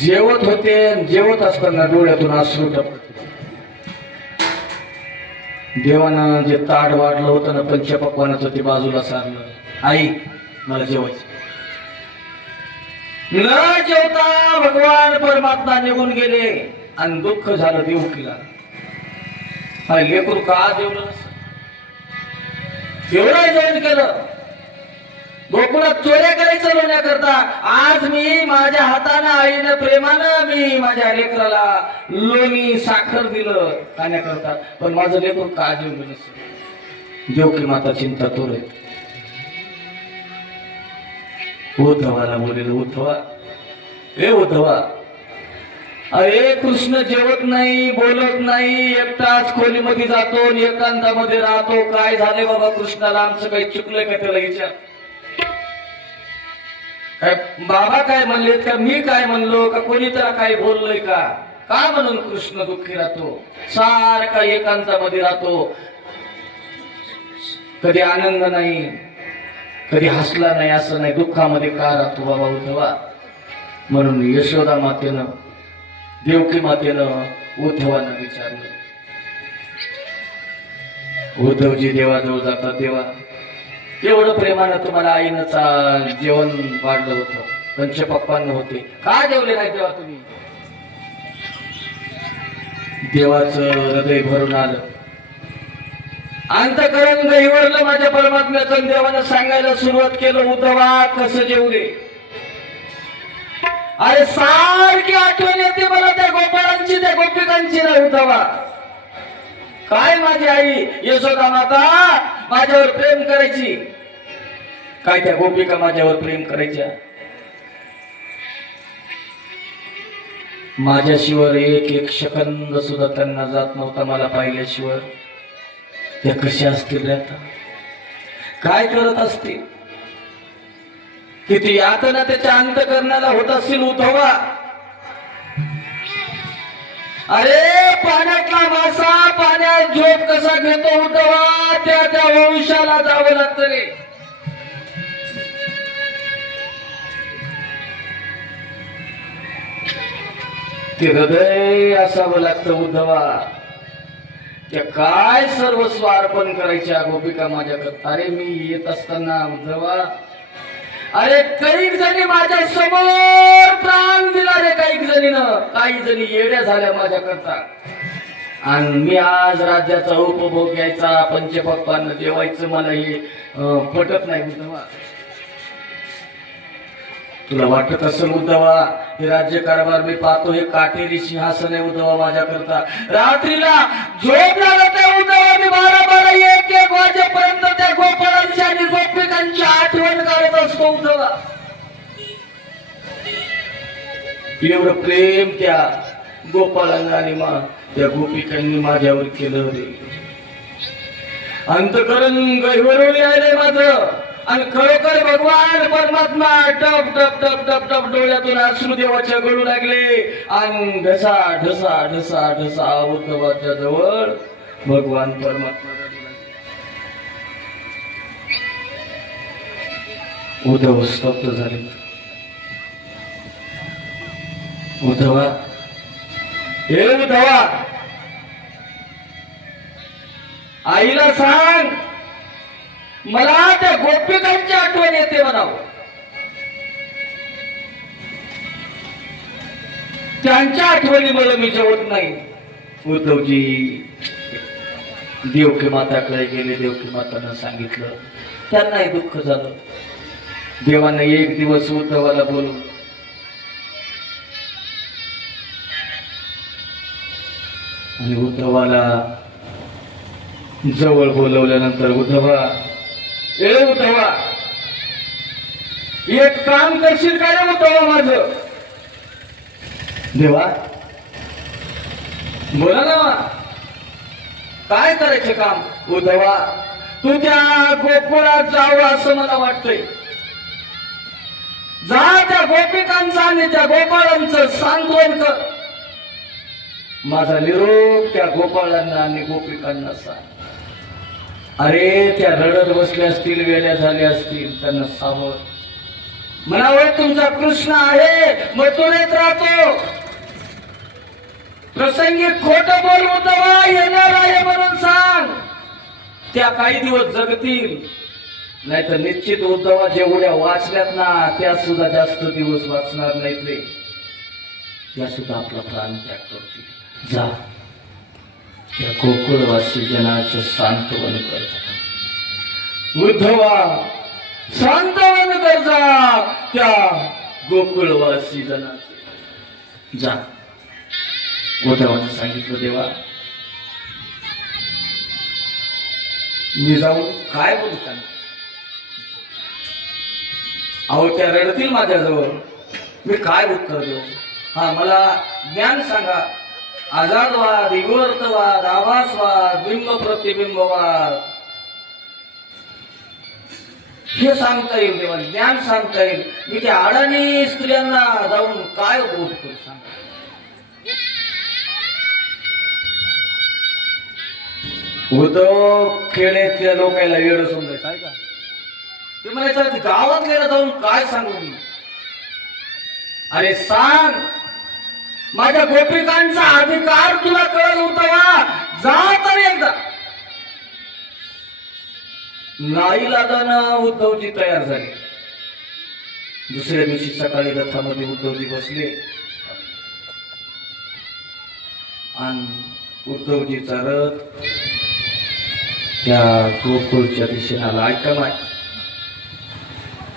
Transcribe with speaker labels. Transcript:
Speaker 1: जेवत होते आणि जेवत असताना डोळ्यातून अश्रू टपकत देवानं जे ताट वाढलं होतं ना पंचपक्वानाचं ते बाजूला सारलं. आई मला जेवायचं. न जेवता भगवान परमात्मा निघून गेले आणि दुःख झालं देवकीला हा लेकरू का जेवलं एवढं जेवण केलं. गोकुळात चोऱ्या करायचं लोण्याकरता आज मी माझ्या हातानं आईनं प्रेमानं मी माझ्या लेकराला लोणी साखर दिलं खाण्याकरता. पण माझं लेकर का जेवलं नसतं माता चिंता तोर उद्धवाला बोलेल उद्धवा ए उद्धवा अरे कृष्ण जेवत नाही बोलत नाही एकटाच खोलीमध्ये जातो आणि एकांतामध्ये राहतो. काय झाले बाबा कृष्णाला? आमचं काही चुकलंय का त्याला विचार? काय बाबा काय म्हणलेत का मी काय म्हणलो का कोणी तर काही बोललोय का? का म्हणून कृष्ण दुःखी राहतो? सारखा एकांतामध्ये राहतो. कधी आनंद नाही कधी हसला नाही असं नाही दुःखामध्ये का राहतो बाबा हो उद्धवा म्हणून यशोदा मातेनं देवकी मातेनं हो उद्धवानं विचारलं. हो उद्धवजी देवाजवळ जातात देवा. एवढं प्रेमानं तुम्हाला आईनं जेवण वाढलं होतं. पंचपप्पांना होते. का जेवले नाही तेव्हा तुम्ही? देवाचं हृदय भरून आलं. अंतकरण गहिवरलं माझ्या परमात्म्याचं देवानं सांगायला सुरुवात केलं उद्धवा कसं जेवले? अरे सारखी आठवण येते मला त्या गोपाळांची त्या गोपिकांची ना उद्धवा काय माझी आई? यशोदा माता? माझ्यावर प्रेम करायची. काय त्या गोपिका माझ्यावर प्रेम करायच्या? माझ्याशिवर एक एक शकंद सुद्धा त्यांना जात नव्हता मला पाहिल्याशिवाय. त्या कशा असतील रे आता? काय करत असतील? किती यातना त्याच्या अंतकरणाला होत असतील उद्धवा? अरे पाण्यातला मासा पाण्यात झोप कसा घेतो हो उद्धवा त्या त्या वंशाला जावं लागतं रे. ते हृदय असावं लागतं हो उद्धवा त्या काय सर्वस्व अर्पण करायच्या गोपिका माझ्याकडे अरे मी येत असताना हो उद्धवा अरे काही जणी माझ्यासमोर प्राण दिला रे काही जणीनं. काही जणी येड्या झाल्या माझ्या करता आणि मी आज राज्याचा उपभोग घ्यायचा पंचपप्पांना जेवायचं मला हे अं, पटत नाही उद्धवा तुला वाटत असेल उद्धवा हे राज्य कारभार मी पाहतो हे काटेरी सिंहासन आहे उद्धवा माझ्याकरता. रात्रीला झोप लागत आहे उद्धवा मी बारा बारा एक एवढं प्रेम त्या गोपाळांना आणि मा त्या गोपिकांनी माझ्यावर केलं होते. अंतकरण गहिवरवली आहे माझं. आणि खरोखर भगवान परमात्मा टप टप टप टप टप डोळ्यातून अश्रू देवाच्या गळू लागले. आणि ढसा ढसा ढसा ढसा उद्धवाच्या जवळ भगवान परमात्मा उद्धव स्तब्ध झाले. उद्धवा. हे ಉದ್ಧವ आईला सांग. मला त्या गोपिकांची आठवण येते म्हणावं. त्यांच्या आठवणी मला मी जेवत नाही. उद्धवजी देवकी माताकडे गेले देवकी मातानं सांगितलं. त्यांनाही दुःख झालं. देवानं एक दिवस उद्धवाला बोलून आणि उद्धवाला जवळ बोलवल्यानंतर उद्धवा ए उद्धवा एक काम करशील का रे उद्धवा माझ? देवा बोला ना काय करायचं काम? उद्धवा तू त्या गोकुळात जावं असं मला वाटतंय. जा त्या गोपिकांचं आणि त्या गोपाळांचं सांत्वन कर. माझा निरोप त्या गोपाळांना आणि गोपिकांना सांग. अरे त्या रडत बसल्या असतील वेड्या झाल्या असतील त्यांना सावध म्हणावं तुमचा कृष्ण आहे मथुरेत राहतो. प्रसंगी खोट बोल उद्धवा येणार आहे म्हणून सांग. त्या काही दिवस जगतील नाहीतर निश्चित उद्धवा जेवढ्या वाचल्यात ना त्या सुद्धा जास्त दिवस वाचणार नाहीत रे. त्या सुद्धा आपला प्राण त्याग करतील जा. त्या गोकुळवासी जनाचं सांत्वन करजा उद्धवा सांत्वन करजा त्या गोकुळवासी जनाचे. जा. उद्धवाने सांगितलं देवा. मी जाऊन काय बोलता अहो त्या रडतील माझ्याजवळ. मी काय उत्तर देऊ? हा मला ज्ञान सांगा. आझादवाद विवर्तवाद आवासवाद बिंब प्रतिबिंबवाद. हे सांगता येईल तेव्हा ज्ञान सांगता येईल. मी त्या अडाणी स्त्रियांना जाऊन काय बोध करू सांगा उद्धव खेड्यातल्या लोकांना वेळ समजायचं आहे का? ते म्हणायचं गावात गेलं जाऊन काय सांगू मी? अरे सांग माझ्या गोपिकांचा अधिकार तुला कळत होता जा तर एकदा. नाईलादानं उद्धवजी तयार झाले. दुसऱ्या दिवशी सकाळी रथामध्ये उद्धवजी बसले. आणि उद्धवजीचा रथ त्या गोकुळच्या दिशेला ऐका माय